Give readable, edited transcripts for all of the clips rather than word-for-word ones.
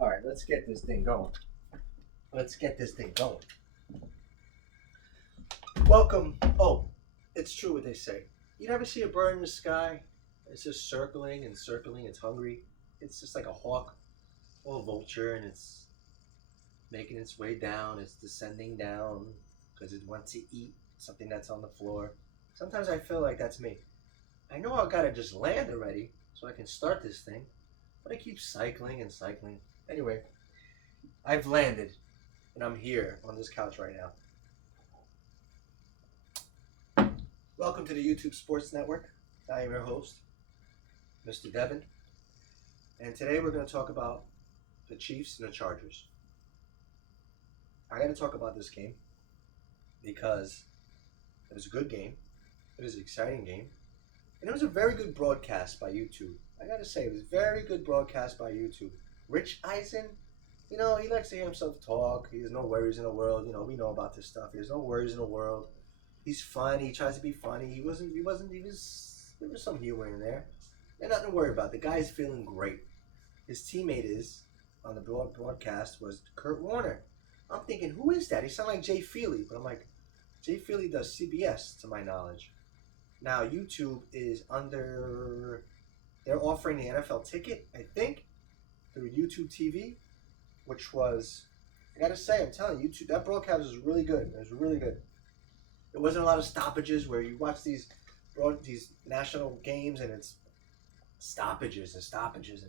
All right, let's get this thing going. Let's get this thing going. Welcome. Oh, it's true what they say. You never see a bird in the sky? It's just circling and circling. It's hungry. It's just like a hawk or a vulture, and it's making its way down. It's descending down because it wants to eat something that's on the floor. Sometimes I feel like that's me. I know I gotta just land already so I can start this thing, but I keep cycling and cycling. Anyway, I've landed and I'm here on this couch right now. Welcome to the YouTube Sports Network. I am your host, Mr. Devin, and today we're going to talk about the Chiefs and the Chargers. I got to talk about this game because it was a good game, it was an exciting game, and it was a very good broadcast by YouTube. I got to say, it was a very good broadcast by YouTube. Rich Eisen, he likes to hear himself talk. He has no worries in the world. We know about this stuff. He has no worries in the world. He's funny. He tries to be funny. There was some humor in there. And nothing to worry about. The guy's feeling great. His teammate on the broadcast was Kurt Warner. I'm thinking, who is that? He sounds like Jay Feely. But I'm like, Jay Feely does CBS, to my knowledge. Now, YouTube they're offering the NFL ticket, I think, through YouTube TV, which was, I gotta say, I'm telling you, YouTube, that broadcast was really good. It was really good. There wasn't a lot of stoppages where you watch these national games and it's stoppages and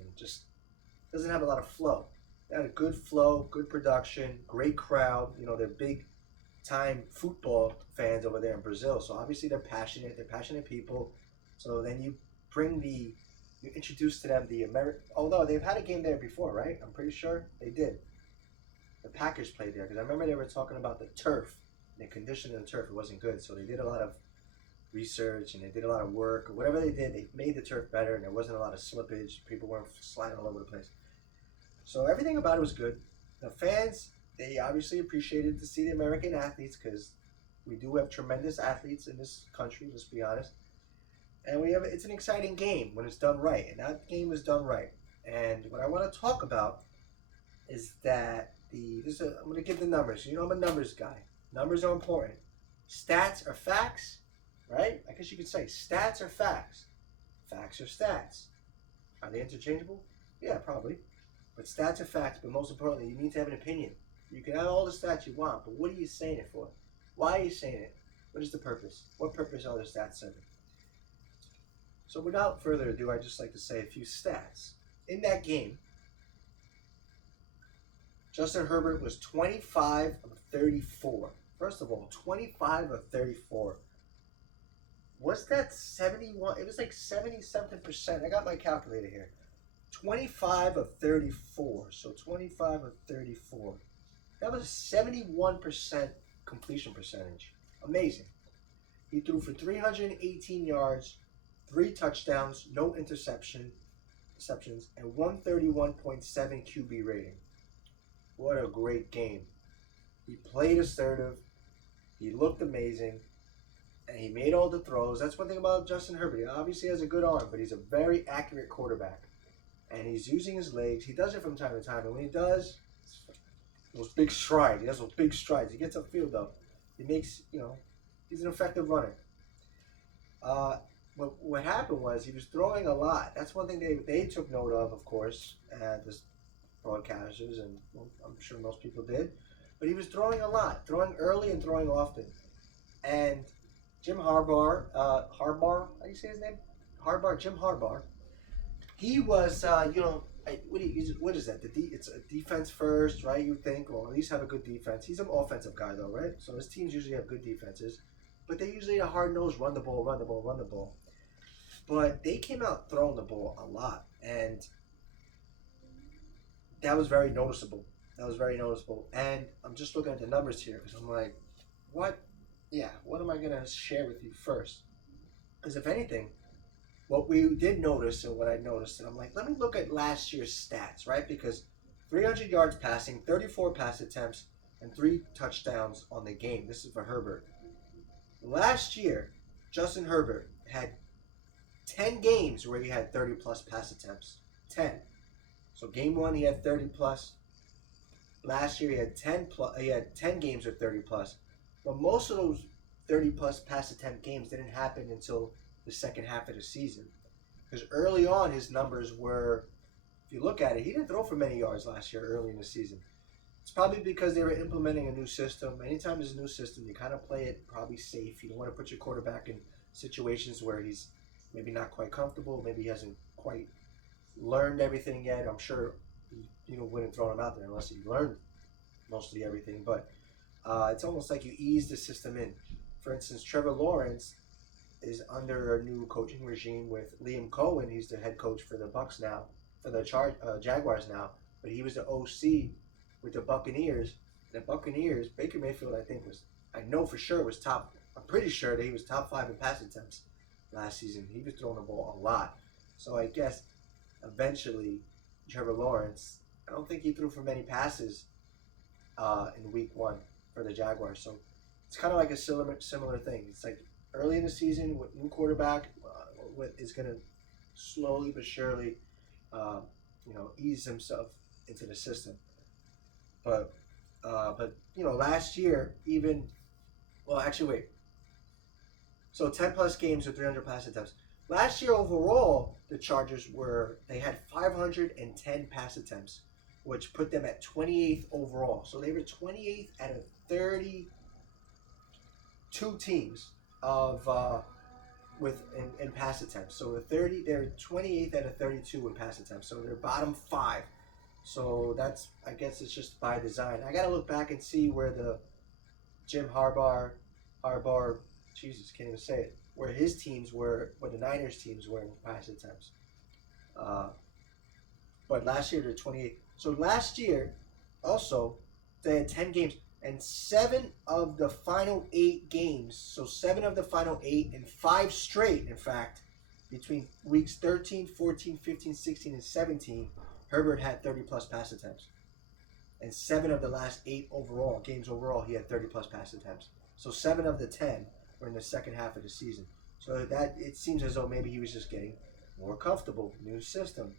it just doesn't have a lot of flow. They had a good flow, good production, great crowd. They're big time football fans over there in Brazil, so obviously they're passionate people. So then you introduce to them the American, although they've had a game there before, right? I'm pretty sure they did. The Packers played there because I remember they were talking about the turf. The condition of the turf, it wasn't good, so they did a lot of research and they did a lot of work, or whatever they did. They made the turf better, and there wasn't a lot of slippage. People weren't sliding all over the place, so everything about it was good. The fans, they obviously appreciated to see the American athletes because we do have tremendous athletes in this country. Let's be honest, and it's an exciting game when it's done right, and that game was done right. And what I want to talk about is that I'm going to give the numbers. I'm a numbers guy. Numbers are important. Stats are facts, right? I guess you could say stats are facts. Facts are stats. Are they interchangeable? Yeah, probably. But stats are facts, but most importantly, you need to have an opinion. You can have all the stats you want, but what are you saying it for? Why are you saying it? What is the purpose? What purpose are the stats serving? So without further ado, I'd just like to say a few stats. In that game, Justin Herbert was 25 of 34. First of all, 25 of 34. Was that 71? It was like 70-something%. I got my calculator here. 25 of 34. So 25 of 34. That was a 71% completion percentage. Amazing. He threw for 318 yards, 3 touchdowns, no interceptions, and 131.7 QB rating. What a great game. He played assertive. He looked amazing. And he made all the throws. That's one thing about Justin Herbert. He obviously has a good arm, but he's a very accurate quarterback. And he's using his legs. He does it from time to time. And when he does, those big strides. He has those big strides. He gets upfield, though. He makes, he's an effective runner. What happened was he was throwing a lot. That's one thing they took note of course, this broadcasters, and I'm sure most people did. But he was throwing a lot, throwing early and throwing often. And Jim Harbaugh, how do you say his name? Jim Harbaugh. He was, what is that? It's a defense first, right? You think, or at least have a good defense. He's an offensive guy, though, right? So his teams usually have good defenses, but they usually a hard-nosed run the ball. But they came out throwing the ball a lot, and that was very noticeable. And I'm just looking at the numbers here because I'm like, what am I going to share with you first? Because if anything, what we did notice and what I noticed, and I'm like, let me look at last year's stats, right? Because 300 yards passing, 34 pass attempts, and 3 touchdowns on the game. This is for Herbert. Last year, Justin Herbert had 10 games where he had 30-plus pass attempts. 10. So game one he had 30 plus. Last year he had 10 plus. He had 10 games with 30 plus, but most of those 30 plus pass attempt games didn't happen until the second half of the season. Because early on his numbers were, if you look at it, he didn't throw for many yards last year early in the season. It's probably because they were implementing a new system. Anytime there's a new system, you kind of play it probably safe. You don't want to put your quarterback in situations where he's maybe not quite comfortable, maybe he hasn't quite learned everything yet. I'm sure you wouldn't throw him out there unless he learned mostly everything. But it's almost like you ease the system in. For instance, Trevor Lawrence is under a new coaching regime with Liam Cohen. He's the head coach for the Bucks now, for the Jaguars now. But he was the OC with the Buccaneers. The Buccaneers, Baker Mayfield, I know for sure was top. I'm pretty sure that he was top 5 in pass attempts last season. He was throwing the ball a lot. So I guess eventually Trevor Lawrence, I don't think he threw for many passes in week 1 for the Jaguars. So it's kind of like a similar thing. It's like early in the season with new quarterback, is going to slowly but surely, ease himself into the system. But last year So 10 plus games with 300 pass attempts. Last year overall, the Chargers they had 510 pass attempts, which put them at 28th overall. So they were 28th out of 32 teams in pass attempts. So they're 28th out of 32 in pass attempts. So they're bottom 5. So I guess it's just by design. I got to look back and see where the Jim Harbaugh, Jesus, can't even say it, where his teams were, where the Niners teams were in pass attempts. But last year they're 28. So last year, also, they had 10 games, and 7 of the final 8 games, so 7 of the final 8, and 5 straight, in fact, between weeks 13, 14, 15, 16, and 17, Herbert had 30-plus pass attempts. And 7 of the last 8 games overall, he had 30-plus pass attempts. So 7 of the 10 were in the second half of the season. So that it seems as though maybe he was just getting more comfortable. New system.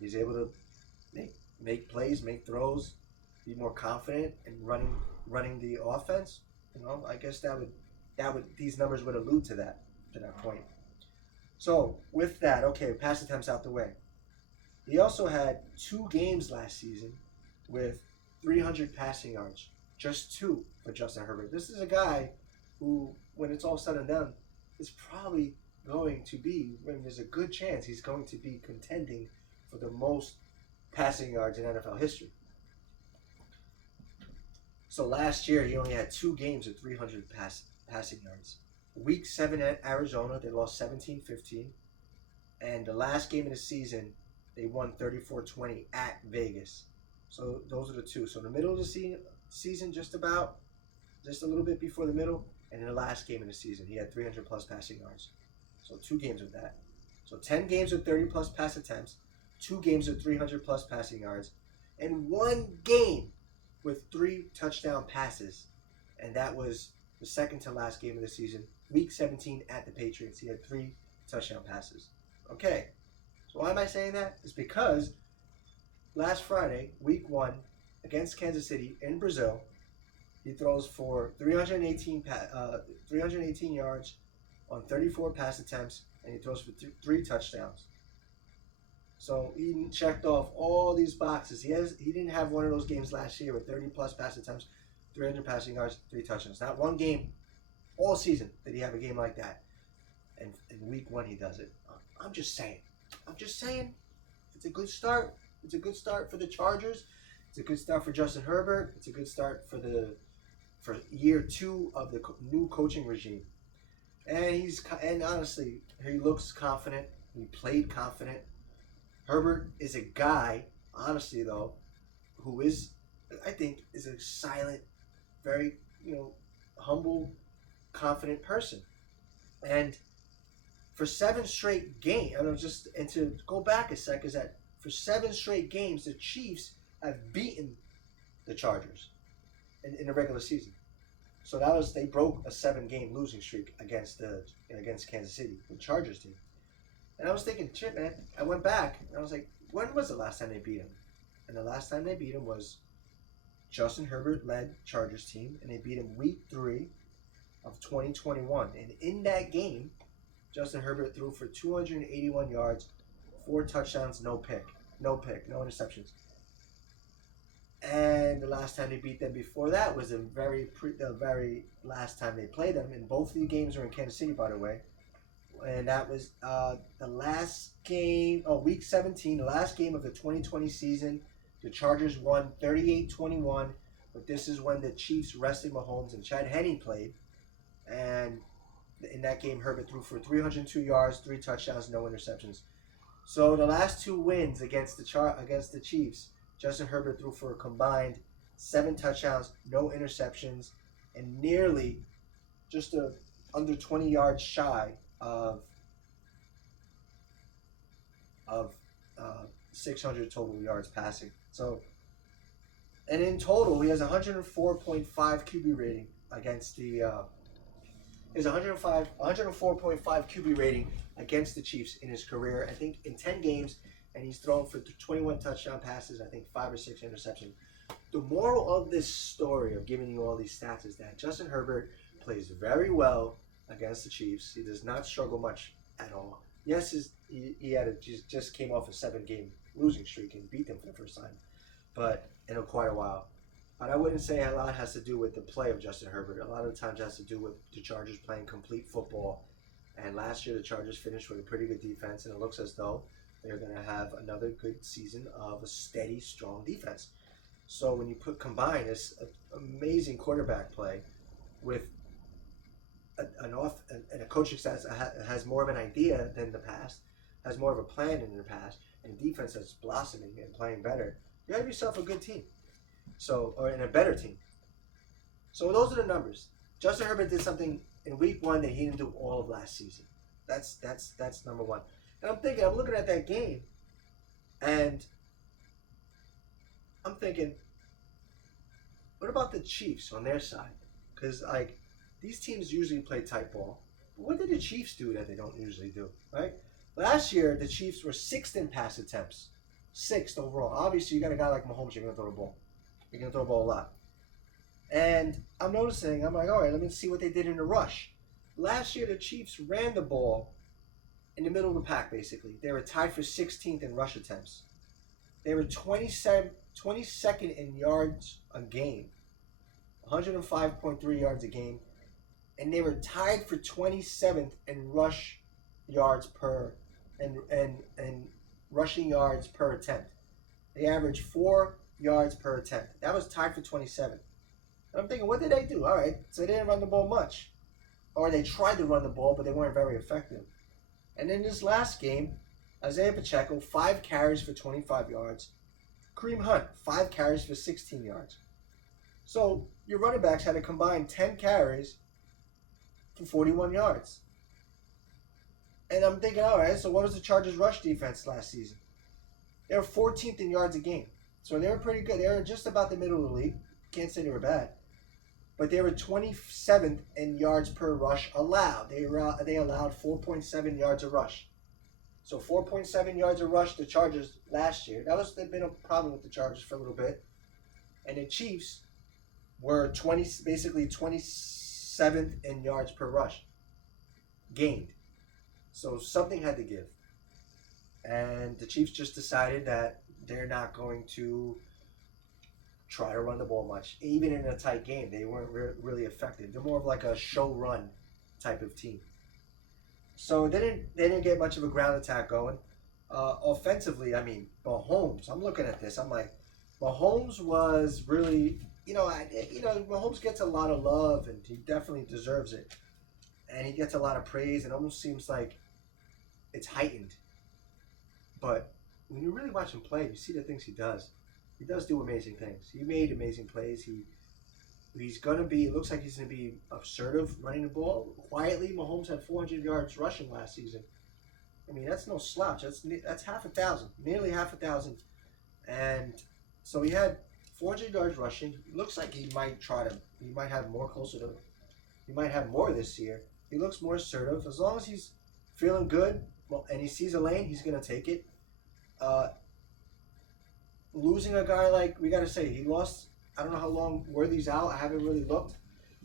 He's able to make plays, make throws, be more confident in running the offense. I guess that would these numbers would allude to that point. So with that, okay, pass attempts out the way. He also had 2 games last season with 300 passing yards. Just 2 for Justin Herbert. This is a guy who, when it's all said and done, is probably going to be, there's a good chance he's going to be contending for the most passing yards in NFL history. So last year, he only had 2 games with 300 passing yards. Week 7 at Arizona, they lost 17-15. And the last game of the season, they won 34-20 at Vegas. So those are the 2. So in the middle of the season, just a little bit before the middle, and in the last game of the season, he had 300 plus passing yards. So 2 games with that. So 10 games with 30 plus pass attempts, 2 games with 300 plus passing yards, and 1 game with 3 touchdown passes. And that was the second to last game of the season, week 17 at the Patriots. He had 3 touchdown passes. Okay. So why am I saying that? It's because last Friday, week 1, against Kansas City in Brazil, he throws for 318 yards on 34 pass attempts, and he throws for 3 touchdowns. So he checked off all these boxes. He didn't have one of those games last year with 30 plus pass attempts, 300 passing yards, 3 touchdowns. Not one game all season did he have a game like that. And in week 1 he does it. I'm just saying. It's a good start. It's a good start for the Chargers. It's a good start for Justin Herbert. It's a good start for year 2 of the new coaching regime. And honestly, he looks confident. He played confident. Herbert is a guy, honestly though, who I think is a silent, very, humble, confident person. And for 7 straight games, and to go back a sec, is that for 7 straight games, the Chiefs have beaten the Chargers in the regular season. So they broke a 7-game losing streak against Kansas City. The Chargers did. And I was thinking, shit, man. I went back and I was like, when was the last time they beat him? And the last time they beat him was Justin Herbert led Chargers team, and they beat him week 3 of 2021. And in that game, Justin Herbert threw for 281 yards, 4 touchdowns, no interceptions. And the last time they beat them before that was the very last time they played them. And both of the games were in Kansas City, by the way. And that was the last game, week 17, the last game of the 2020 season. The Chargers won 38-21, but this is when the Chiefs rested Mahomes and Chad Henne played. And in that game, Herbert threw for 302 yards, 3 touchdowns, no interceptions. So the last 2 wins against the Chiefs, Justin Herbert threw for a combined 7 touchdowns, no interceptions, and nearly just under 20 yards shy of 600 total yards passing. So, and in total, he has 104.5 QB rating against the. His 104.5 QB rating against the Chiefs in his career. I think in 10 games, and he's thrown for 21 touchdown passes. I think 5 or 6 interceptions. The moral of this story of giving you all these stats is that Justin Herbert plays very well against the Chiefs. He does not struggle much at all. Yes, he just came off a 7-game losing streak and beat them for the first time, but in quite a while. But I wouldn't say a lot has to do with the play of Justin Herbert. A lot of the times it has to do with the Chargers playing complete football. And last year the Chargers finished with a pretty good defense, and it looks as though they're going to have another good season of a steady, strong defense. So when you combine this amazing quarterback play with a coaching staff that has more of an idea than the past, has more of a plan than the past, and defense that's blossoming and playing better, you have yourself a good team. Or in a better team. So those are the numbers. Justin Herbert did something in week 1 that he didn't do all of last season. That's number 1. And I'm looking at that game, and I'm thinking, what about the Chiefs on their side? Because these teams usually play tight ball. But what did the Chiefs do that they don't usually do? Right? Last year the Chiefs were 6th in pass attempts, 6th overall. Obviously, you got a guy like Mahomes, you're going to throw the ball. You're going to throw the ball a lot. And I'm noticing, I'm like, all right, let me see what they did in the rush. Last year, the Chiefs ran the ball in the middle of the pack, basically. They were tied for 16th in rush attempts. They were 22nd in yards a game, 105.3 yards a game. And they were tied for 27th in rush yards per, and rushing yards per attempt. They averaged 4 yards per attempt. That was tied for 27. And I'm thinking, what did they do? All right, so they didn't run the ball much. Or they tried to run the ball, but they weren't very effective. And in this last game, Isaiah Pacheco, 5 carries for 25 yards. Kareem Hunt, 5 carries for 16 yards. So your running backs had a combined 10 carries for 41 yards. And I'm thinking, all right, so what was the Chargers' rush defense last season? They were 14th in yards a game. So they were pretty good. They were just about the middle of the league. Can't say they were bad. But they were 27th in yards per rush allowed. They allowed 4.7 yards a rush. So 4.7 yards a rush, the Chargers last year. They've been a problem with the Chargers for a little bit. And the Chiefs were basically 27th in yards per rush gained. So something had to give. And the Chiefs just decided that they're not going to try to run the ball much. Even in a tight game, they weren't really effective. They're more of like a show run type of team. So they didn't get much of a ground attack going. Offensively, I mean, Mahomes, I'm looking at this, I'm like, Mahomes was really, Mahomes gets a lot of love, and he definitely deserves it. And he gets a lot of praise, and it almost seems like it's heightened. But when you really watch him play, you see the things he does. He does do amazing things. He made amazing plays. He's going to be, it looks like he's going to be assertive running the ball. Quietly, Mahomes had 400 yards rushing last season. I mean, that's no slouch. That's half a thousand, nearly half a thousand. And so he had 400 yards rushing. Looks like he might have more this year. He looks more assertive. As long as he's feeling good and he sees a lane, he's going to take it. losing a guy like, we got to say, he lost, I don't know how long Worthy's out. I haven't really looked.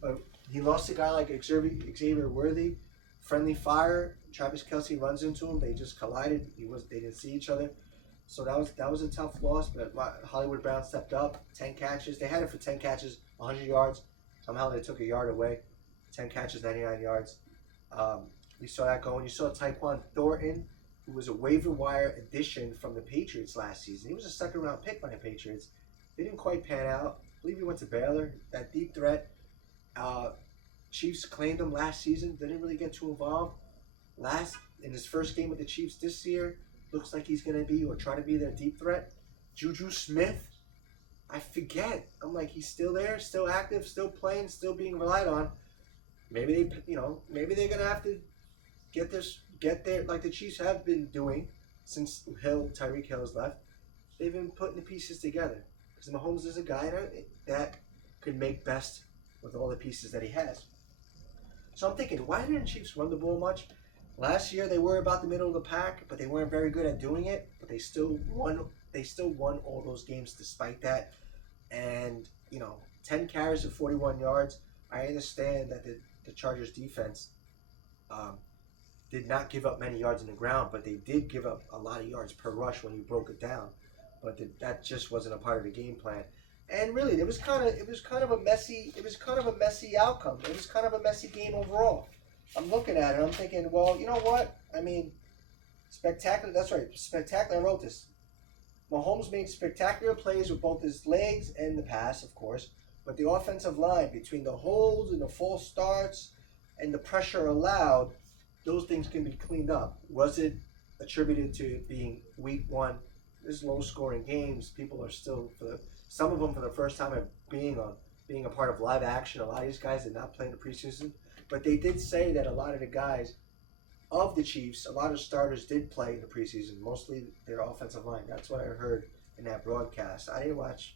But he lost a guy like Xavier Worthy. Friendly fire. Travis Kelce runs into him. They just collided. They didn't see each other. So that was a tough loss. But Hollywood Brown stepped up. 10 catches. They had it for 10 catches, 100 yards. Somehow they took a yard away. 10 catches, 99 yards. We saw that going. You saw Tyquan Thornton, who was a waiver wire addition from the Patriots last season. He was a second-round pick by the Patriots. They didn't quite pan out. I believe he went to Baylor. That deep threat. Chiefs claimed him last season. Didn't really get too involved. In his first game with the Chiefs this year, looks like he's going to be or try to be their deep threat. Juju Smith, I forget. I'm like, he's still there, still active, still playing, still being relied on. Maybe they're going to have to get there like the Chiefs have been doing since Tyreek Hill's left. They've been putting the pieces together because Mahomes is a guy that could make best with all the pieces that he has. So I'm thinking, why didn't Chiefs run the ball much? Last year they were about the middle of the pack, but they weren't very good at doing it. But they still won. They still won all those games despite that. And 10 carries of 41 yards. I understand that the Chargers defense did not give up many yards on the ground, but they did give up a lot of yards per rush when you broke it down. But that just wasn't a part of the game plan. And really, it was kind of a messy outcome. It was kind of a messy game overall. I'm looking at it. I'm thinking, well, you know what? I mean, spectacular. That's right, spectacular. I wrote this. Mahomes made spectacular plays with both his legs and the pass, of course. But the offensive line, between the holds and the false starts and the pressure allowed, those things can be cleaned up. Was it attributed to it being week one? This low-scoring games. People are still some of them for the first time being a part of live action. A lot of these guys did not play in the preseason, but they did say that a lot of the guys of the Chiefs, a lot of starters did play in the preseason, mostly their offensive line. That's what I heard in that broadcast. I didn't watch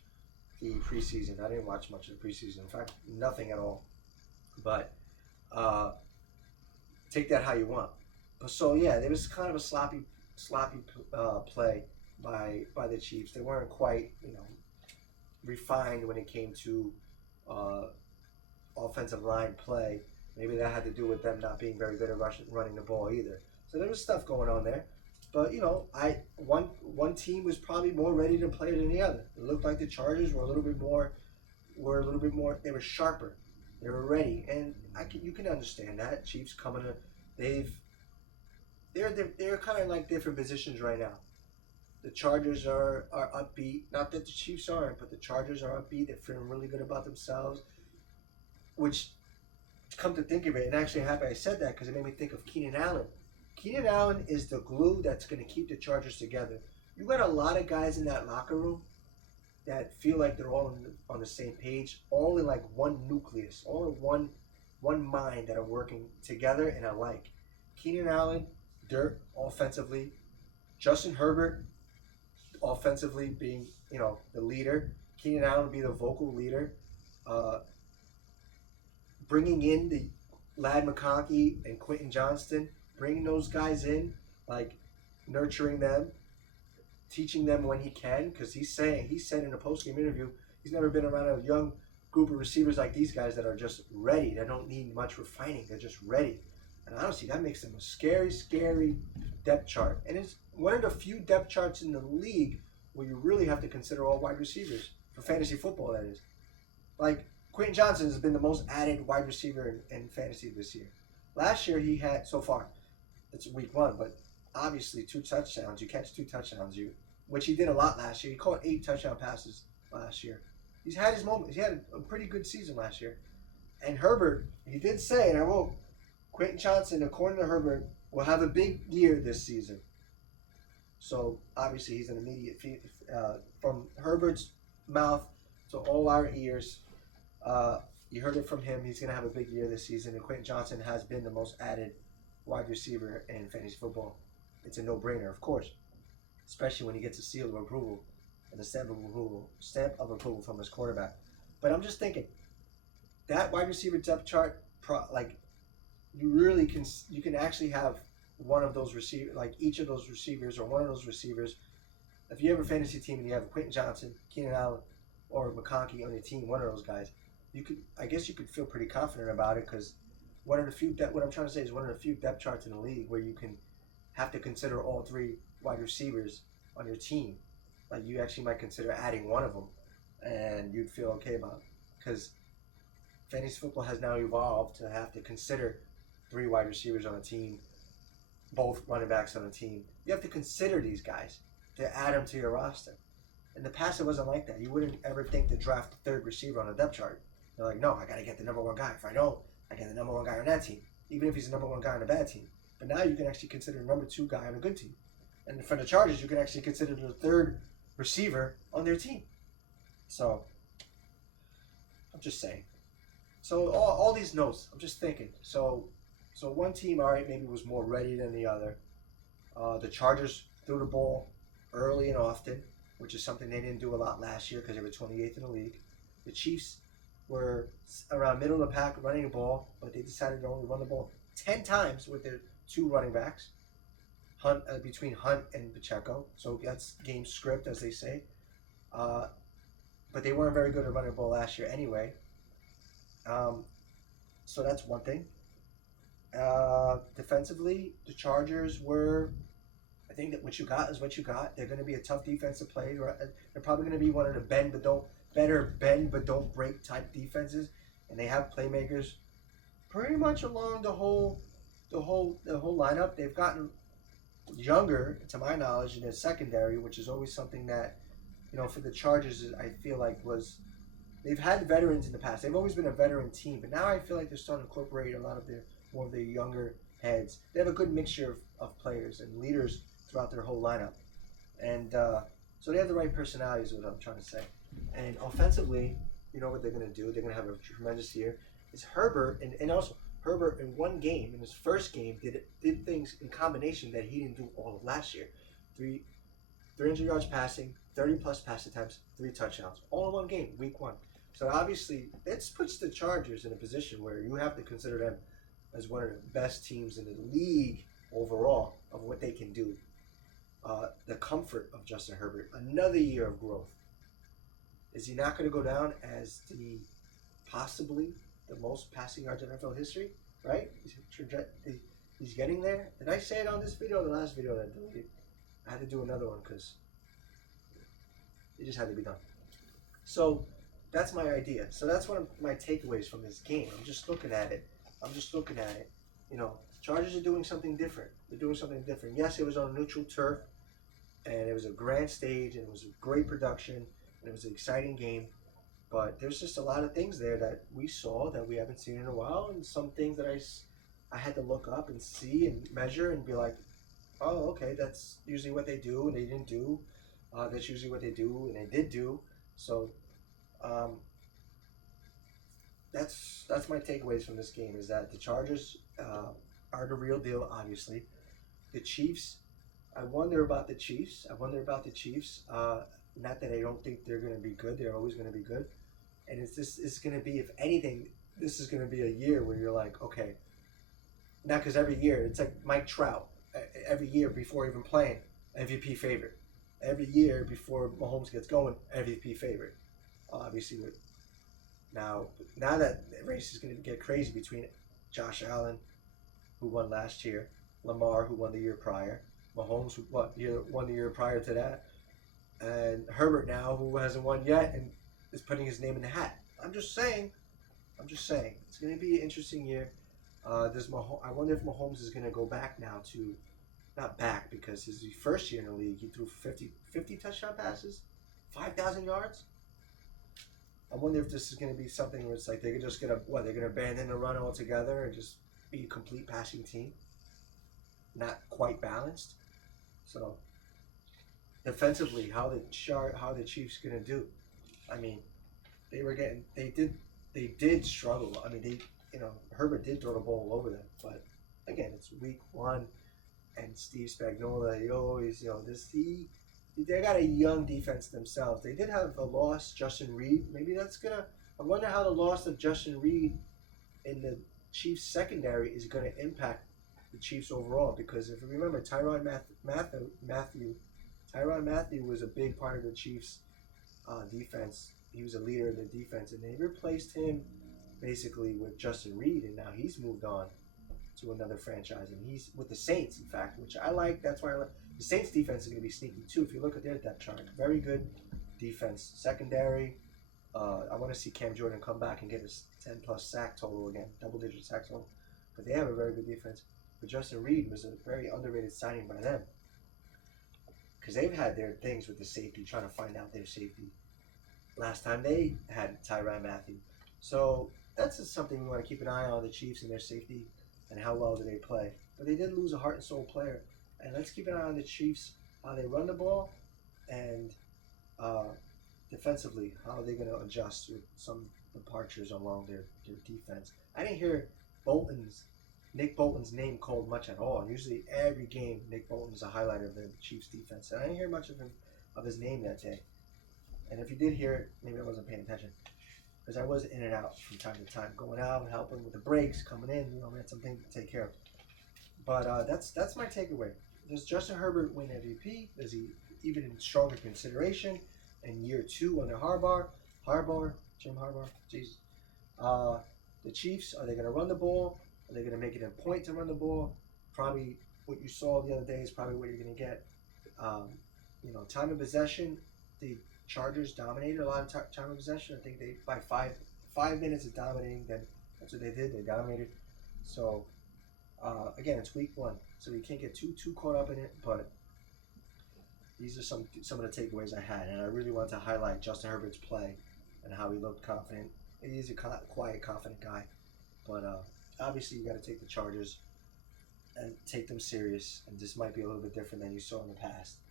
the preseason. I didn't watch much of the preseason. In fact, nothing at all. But take that how you want. So yeah, there was kind of a sloppy play by the Chiefs. They weren't quite refined when it came to offensive line play. Maybe that had to do with them not being very good at running the ball either. So there was stuff going on there. But one team was probably more ready to play than the other. It looked like the Chargers were a little bit more. They were sharper. They were ready, and you can understand that. Chiefs coming in, they're kind of like different positions right now. The Chargers are upbeat. Not that the Chiefs aren't, but the Chargers are upbeat. They're feeling really good about themselves. Which, come to think of it, and actually I'm happy I said that because it made me think of Keenan Allen. Keenan Allen is the glue that's going to keep the Chargers together. You got a lot of guys in that locker room that feel like they're all on the same page, all in like one nucleus, all in one mind that are working together and alike. Keenan Allen, dirt offensively. Justin Herbert, offensively being, the leader. Keenan Allen be the vocal leader. Bringing in the Ladd McConkey and Quentin Johnston, bringing those guys in, like nurturing them, teaching them when he can, because he said in a post-game interview he's never been around a young group of receivers like these guys that are just ready. They don't need much refining. They're just ready. And honestly, that makes them a scary, scary depth chart. And it's one of the few depth charts in the league where you really have to consider all wide receivers for fantasy football, that is. Like, Quentin Johnson has been the most added wide receiver in fantasy this year. Last year he had, so far, it's week one, but obviously 2 touchdowns. You catch 2 touchdowns, which he did a lot last year. He caught 8 touchdown passes last year. He's had his moments. He had a pretty good season last year. And Herbert, he did say, and I wrote, Quentin Johnson, according to Herbert, will have a big year this season. So obviously he's an immediate feed from Herbert's mouth to all our ears. You heard it from him. He's going to have a big year this season. And Quentin Johnson has been the most added wide receiver in fantasy football. It's a no-brainer, of course, especially when he gets a seal of approval and a stamp of approval from his quarterback. But I'm just thinking, that wide receiver depth chart, you can actually have one of those receivers, like each of those receivers or one of those receivers, if you have a fantasy team and you have Quentin Johnson, Keenan Allen, or McConkey on your team, one of those guys, I guess you could feel pretty confident about it because one of the few, what I'm trying to say is one of the few depth charts in the league where you can have to consider all three wide receivers on your team. Like you actually might consider adding one of them, and you'd feel okay about it because fantasy football has now evolved to have to consider three wide receivers on a team, both running backs on a team. You have to consider these guys to add them to your roster. In the past, it wasn't like that. You wouldn't ever think to draft the third receiver on a depth chart. You're like, no, I got to get the number one guy. If I don't, I get the number one guy on that team, even if he's the number one guy on a bad team. But now you can actually consider the number two guy on a good team. And for the Chargers, you can actually consider the third receiver on their team. So, I'm just saying. So, all these notes, I'm just thinking. So one team, all right, maybe was more ready than the other. The Chargers threw the ball early and often, which is something they didn't do a lot last year because they were 28th in the league. The Chiefs were around middle of the pack running the ball, but they decided to only run the ball 10 times with their two running backs, between Hunt and Pacheco. So that's game script, as they say. But they weren't very good at running the ball last year anyway. So that's one thing. Defensively, the Chargers were, I think that what you got is what you got. They're going to be a tough defense to play. They're probably going to be one of the bend but don't break type defenses, and they have playmakers pretty much along the whole lineup. They've gotten younger, to my knowledge, in their secondary, which is always something that, for the Chargers, I feel like they've had veterans in the past. They've always been a veteran team, but now I feel like they're starting to incorporate a lot of more of their younger heads. They have a good mixture of players and leaders throughout their whole lineup. And so they have the right personalities, is what I'm trying to say. And offensively, you know what they're going to do. They're going to have a tremendous year. It's Herbert, and also Herbert in one game, in his first game, did things in combination that he didn't do all of last year. 300 yards passing, 30-plus pass attempts, 3 touchdowns. All in one game, week 1. So obviously, this puts the Chargers in a position where you have to consider them as one of the best teams in the league overall of what they can do. The comfort of Justin Herbert, another year of growth. Is he not going to go down as possibly the most passing yards in NFL history? Right? He's getting there. Did I say it on this video or the last video that I deleted? I had to do another one because it just had to be done. So that's my idea. So that's one of my takeaways from this game. I'm just looking at it. Chargers are doing something different. They're doing something different. Yes, it was on a neutral turf, and it was a grand stage, and it was a great production, and it was an exciting game. But there's just a lot of things there that we saw that we haven't seen in a while, and some things that I had to look up and see and measure and be like, oh, okay, that's usually what they do, and they didn't do. That's usually what they do, and they did do. So that's my takeaways from this game, is that the Chargers are the real deal, obviously. The Chiefs, I wonder about the Chiefs. Not that I don't think they're going to be good. They're always going to be good. And it's going to be, if anything, this is going to be a year where you're like, okay, not because every year, it's like Mike Trout. Every year before even playing, MVP favorite. Every year before Mahomes gets going, MVP favorite. Obviously, now that the race is going to get crazy between Josh Allen, who won last year, Lamar, who won the year prior, Mahomes, who won the year prior to that, and Herbert now, who hasn't won yet and is putting his name in the hat. I'm just saying. It's going to be an interesting year. I wonder if Mahomes is going to go back now to, not back, because his first year in the league, he threw 50 touchdown passes, 5,000 yards. I wonder if this is going to be something where it's like they're just going to abandon the run altogether and just be a complete passing team, not quite balanced. So defensively, how the Chiefs going to do? I mean, they did struggle. I mean, Herbert did throw the ball all over them, but again, it's week 1, and Steve Spagnuolo, they got a young defense themselves. They did have a loss, Justin Reed. Maybe I wonder how the loss of Justin Reed in the Chiefs secondary is going to impact the Chiefs overall, because if you remember, Tyrann Mathieu Tyrann Mathieu was a big part of the Chiefs' defense. He was a leader of the defense, and they replaced him basically with Justin Reed, and now he's moved on to another franchise, and he's with the Saints, in fact, which I like. That's why I like the Saints' defense is going to be sneaky too. If you look at their depth chart, very good defense, secondary. I want to see Cam Jordan come back and get his 10-plus sack total again, double-digit sack total. But they have a very good defense. But Justin Reed was a very underrated signing by them because they've had their things with the safety, trying to find out their safety. Last time they had Tyrann Mathieu. So that's just something we want to keep an eye on, the Chiefs and their safety and how well do they play. But they did lose a heart and soul player. And let's keep an eye on the Chiefs, how they run the ball, and defensively, how are they going to adjust with some departures along their defense. I didn't hear Nick Bolton's name called much at all. And usually every game, Nick Bolton is a highlighter of the Chiefs defense. And I didn't hear much of his name that day. And if you did hear it, maybe I wasn't paying attention. Because I was in and out from time to time, going out, helping with the breaks, coming in. We had something to take care of. But that's my takeaway. Does Justin Herbert win MVP? Is he even in stronger consideration in year 2 under Jim Harbaugh? Jesus. The Chiefs, are they going to run the ball? Are they going to make it a point to run the ball? Probably what you saw the other day is probably what you're going to get. Time of possession, the Chargers dominated a lot of time of possession. I think they, by 5 minutes of dominating, then that's what they did. They dominated. So, again, it's week 1, so you can't get too caught up in it, but these are some of the takeaways I had, and I really want to highlight Justin Herbert's play and how he looked confident. He's a quiet, confident guy, but obviously you got to take the Chargers and take them serious, and this might be a little bit different than you saw in the past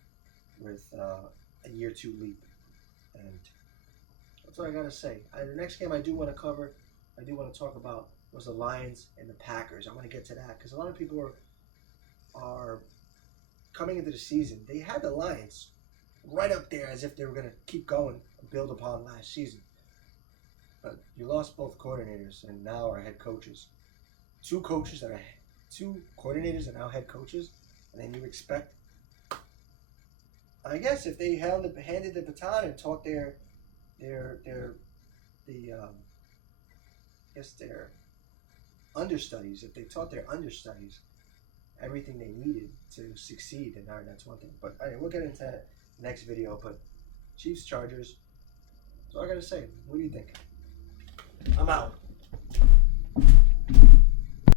with a year 2 leap, and that's what I got to say. The next game I do want to talk about was the Lions and the Packers. I want to get to that because a lot of people are coming into the season. They had the Lions right up there as if they were going to keep going and build upon last season. But you lost both coordinators and now are head coaches. Two coordinators are now head coaches, and then you expect, I guess, if they handed the baton and taught their understudies, if they taught their understudies everything they needed to succeed, then that's one thing. But we'll get into that next video. But Chiefs, Chargers, that's all I got to say. What do you think? I'm out.